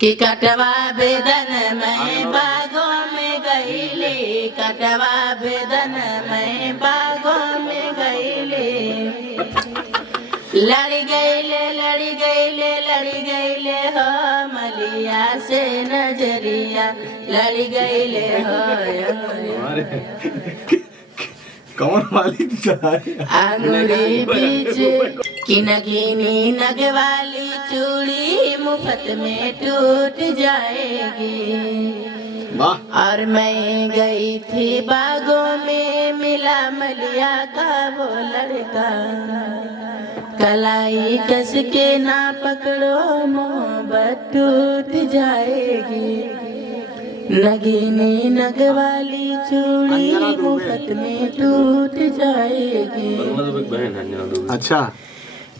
कि कटवा बेदन में बागों में गईली, कटवा बेदन में बागों में गईली। लड़ी गईले लड़ी गईले लड़ी गईले हो मलिया से नजरिया, लड़ी गईले हो कौन वाली अंगुली बीच कि नगीनी नगवाली चूड़ी मुफ्त में टूट जाएगी। और मैं गई थी बागों में मिला मलिया का वो लड़का, कलाई कस के ना पकड़ो मोहब्बत टूट जाएगी। नगीनी नगवाली चूड़ी मुफ्त में टूट जाएगी। अच्छा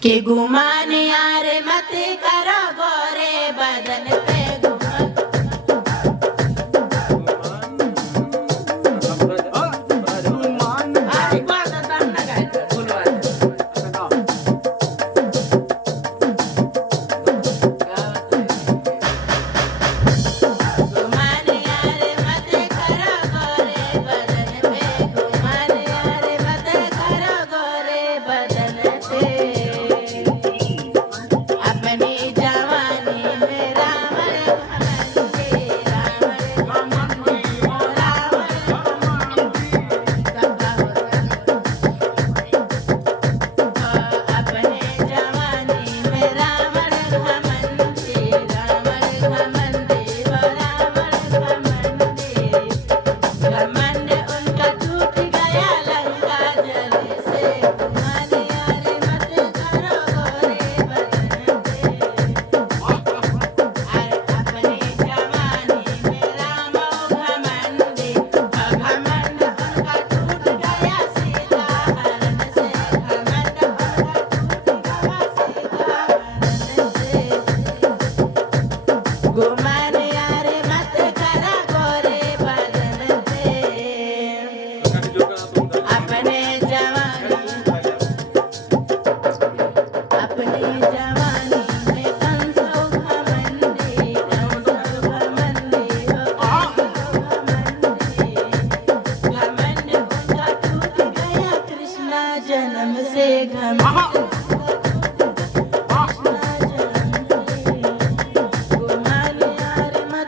कि गुमान यार मत करो गोरे बदन पे अपनी जवानी में राम